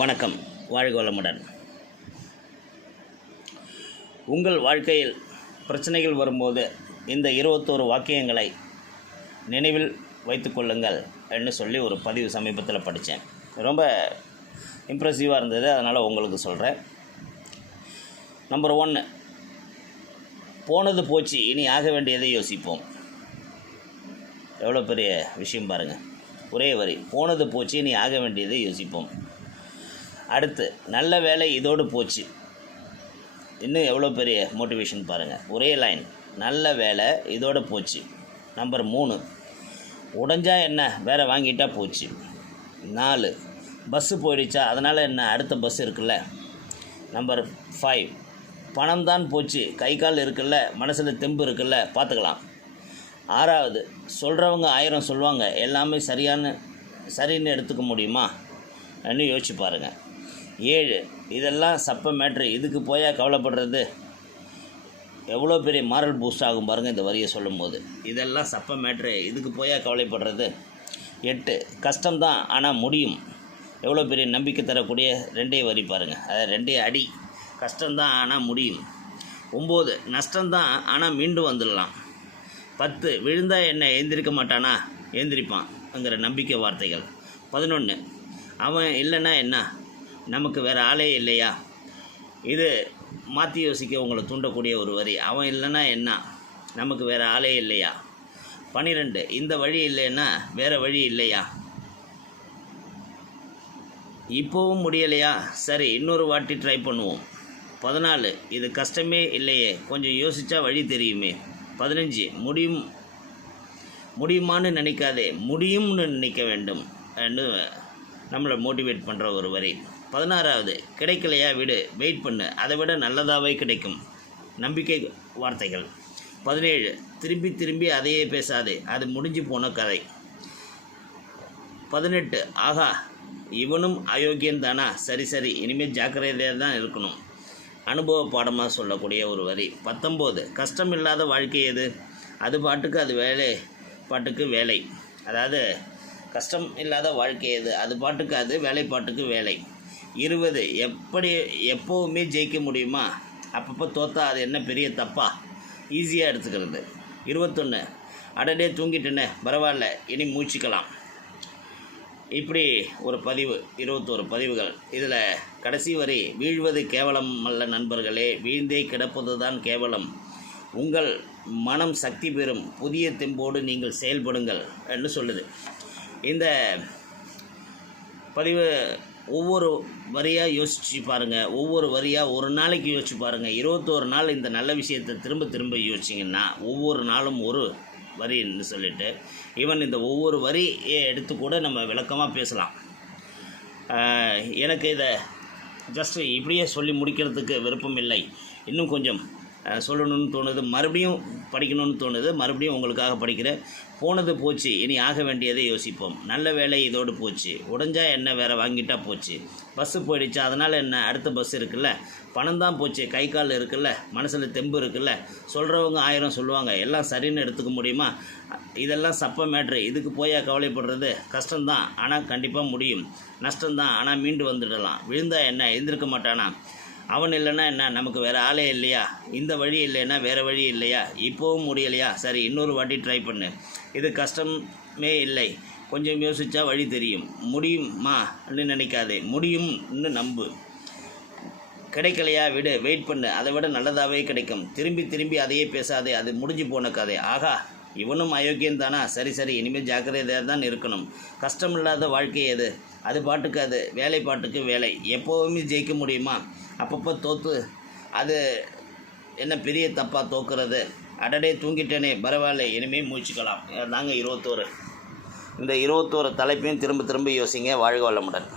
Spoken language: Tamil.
வணக்கம். வாழ்க வளமுடன். உங்கள் வாழ்க்கையில் பிரச்சனைகள் வரும்போது இந்த இருபத்தோரு வாக்கியங்களை நினைவில் வைத்துக்கொள்ளுங்கள் என்று சொல்லி ஒரு பதிவு சமீபத்தில் படித்தேன் ரொம்ப இம்ப்ரெசிவாக இருந்தது அதனால் உங்களுக்கு சொல்கிறேன் நம்பர் ஒன்று போனது போச்சு இனி ஆக வேண்டியதை யோசிப்போம். எவ்வளோ பெரிய விஷயம் பாருங்கள் ஒரே வரி போனது போச்சு இனி ஆக வேண்டியதை யோசிப்போம். அடுத்து நல்ல வேலை இதோடு போச்சு. இன்னும் எவ்வளோ பெரிய மோட்டிவேஷன் பாருங்கள் ஒரே லைன் நல்ல வேலை இதோடு போச்சு. நம்பர் மூணு. உடஞ்சா என்ன? வேற வாங்கிட்டா போச்சு. நாலு. பஸ்ஸு போயிடுச்சா? அதனால் என்ன? அடுத்த பஸ் இருக்குல்ல. நம்பர் ஃபைவ் பணம் தான் போச்சு. கை கால் இருக்குல்ல. மனசில் தெம்பு இருக்குல்ல. பார்த்துக்கலாம். ஆறாவது. சொல்கிறவங்க ஆயிரம் சொல்லுவாங்க. எல்லாமே சரியான சரின்னு எடுத்துக்க முடியுமா? அப்படின்னு யோசிச்சு பாருங்கள் ஏழு. இதெல்லாம் சப்ப மேட்ரு இதுக்கு போயா கவலைப்படுறது? எவ்வளோ பெரிய மாரல் பூஸ்ட் ஆகும் பாருங்கள் இந்த வரியை சொல்லும்போது. இதெல்லாம் சப்ப மேட்ரு இதுக்கு போயா கவலைப்படுறது? எட்டு. கஷ்டம்தான் ஆனால் முடியும். எவ்வளோ பெரிய நம்பிக்கை தரக்கூடிய ரெண்டே வரி பாருங்கள் அதாவது ரெண்டே அடி. கஷ்டம்தான் ஆனால் முடியும். ஒம்பது. நஷ்டம்தான் ஆனால் மீண்டும் வந்துடலாம். பத்து. விழுந்தா என்ன எழுந்திருக்க மாட்டானா? எழுந்திரிப்பான்ங்கிற நம்பிக்கை வார்த்தைகள். பதினொன்று அவன் இல்லைன்னா என்ன? நமக்கு வேறு ஆளே இல்லையா? இது மாற்றி யோசிக்க உங்களை தூண்டக்கூடிய ஒரு வரி. அவன் இல்லைன்னா என்ன? நமக்கு வேறு ஆளே இல்லையா? பன்னிரெண்டு இந்த வழி இல்லைன்னா வேறு வழி இல்லையா? இப்போவும் முடியலையா? சரி இன்னொரு வாட்டி ட்ரை பண்ணுவோம். பதினாலு இது கஷ்டமே இல்லையே. கொஞ்சம் யோசித்தா வழி தெரியுமே. பதினஞ்சு முடியும் முடியுமான்னு நினைக்காதே. முடியும்னு நினைக்க வேண்டும். என்று நம்மளை மோட்டிவேட் பண்ணுற ஒரு வரி. பதினாறாவது கிடைக்கலையா விடு? வெயிட் பண்ணு. அதை விட நல்லதாகவே கிடைக்கும். நம்பிக்கை வார்த்தைகள். பதினேழு திரும்பி திரும்பி அதையே பேசாதே. அது முடிஞ்சு போன கதை. பதினெட்டு ஆகா இவனும் அயோக்கியன் தானா சரி சரி இனிமேல் ஜாக்கிரதையாக தான் இருக்கணும். அனுபவ பாடமாக சொல்லக்கூடிய ஒரு வரி. பத்தொம்போது கஷ்டம் இல்லாத வாழ்க்கை எது? அது பாட்டுக்கு அது வேலை பாட்டுக்கு வேலை. அதாவது கஷ்டம் இல்லாத வாழ்க்கை எது? அது பாட்டுக்கு அது வேலைப்பாட்டுக்கு வேலை. இருபது. எப்படி எப்போவுமே ஜெயிக்க முடியுமா? அப்பப்போ தோத்தா அது என்ன பெரிய தப்பா? ஈஸியாக எடுத்துக்கிறது. இருபத்தொன்று அடடே தூங்கிட்டேனே. பரவாயில்ல. இனி மூச்சிக்கலாம். இப்படி ஒரு பதிவு இருபத்தோரு பதிவுகள். இதில் கடைசி வரை வீழ்வது கேவலம் அல்ல நண்பர்களே வீழ்ந்தே கிடப்பது தான் கேவலம். உங்கள் மனம் சக்தி பெறும். புதிய தெம்போடு நீங்கள் செயல்படுங்கள் என்று சொல்லுது. இந்த பதிவு ஒவ்வொரு வரியாக யோசித்து பாருங்கள் ஒவ்வொரு வரியாக ஒரு நாளைக்கு யோசிச்சு பாருங்கள் இருபத்தோரு நாள் இந்த நல்ல விஷயத்தை திரும்ப திரும்ப யோசிச்சிங்கன்னா ஒவ்வொரு நாளும் ஒரு வரின்னு சொல்லிட்டு ஈவன் இந்த ஒவ்வொரு வரியை எடுத்து கூட நம்ம விளக்கமாக பேசலாம். எனக்கு இதை ஜஸ்ட் இப்படியே சொல்லி முடிக்கிறதுக்கு விருப்பம் இல்லை. இன்னும் கொஞ்சம் சொல்லணும்னு தோணுது. மறுபடியும் படிக்கணும்னு தோணுது. மறுபடியும் உங்களுக்காக படிக்கிறேன். போனது போச்சு. இனி ஆக வேண்டியதை யோசிப்போம். நல்ல வேலை இதோடு போச்சு. உடஞ்சா என்ன வேறு வாங்கிட்டா போச்சு. பஸ்ஸு போயிடுச்சு. அதனால் என்ன? அடுத்த பஸ் இருக்குல்ல? பணம் தான் போச்சு. கை கால் இருக்குல்ல? மனசில் தெம்பு இருக்குல்ல? சொல்கிறவங்க ஆயிரம் சொல்லுவாங்க. எல்லாம் சரின்னு எடுத்துக்க முடியுமா? இதெல்லாம் சப்ப மேட்ரு இதுக்கு போயா கவலைப்படுறது? கஷ்டம்தான். ஆனால் கண்டிப்பாக முடியும். நஷ்டம்தான். ஆனால் மீண்டு வந்துடலாம். விழுந்தா என்ன? எழுந்திருக்க மாட்டானா? அவன் இல்லைன்னா என்ன? நமக்கு வேறு ஆளே இல்லையா? இந்த வழி இல்லைன்னா வேறு வழி இல்லையா? இப்போவும் முடியலையா? சரி இன்னொரு வாட்டி ட்ரை பண்ணு. இது கஷ்டமே இல்லை. கொஞ்சம் யோசித்தா வழி தெரியும். முடியுமான்னு நினைக்காதே. முடியும்னு நம்பு. கிடைக்கலையா? விடு. வெயிட் பண்ணு. அதை விட நல்லதாகவே கிடைக்கும். திரும்பி திரும்பி அதையே பேசாதே. அது முடிஞ்சு போன கதை. ஆகா இவனும் அயோக்கியம் தானா? சரி சரி இனிமேல் ஜாக்கிரதையாக தான் இருக்கணும். கஷ்டம் இல்லாத வாழ்க்கை எது? அது பாட்டுக்கு அது. வேலை பாட்டுக்கு வேலை. எப்போவுமே ஜெயிக்க முடியுமா? அப்பப்போ தோற்று அது என்ன பெரிய தப்பாக தோக்குறது? அடடே தூங்கிட்டேனே. பரவாயில்ல. இனிமேல் மூச்சுக்கலாம். தாங்க இருபத்தோரு. இந்த இருபத்தோரு தலைப்பையும் திரும்ப திரும்ப யோசிங்க. வாழ்க வளமுடன்.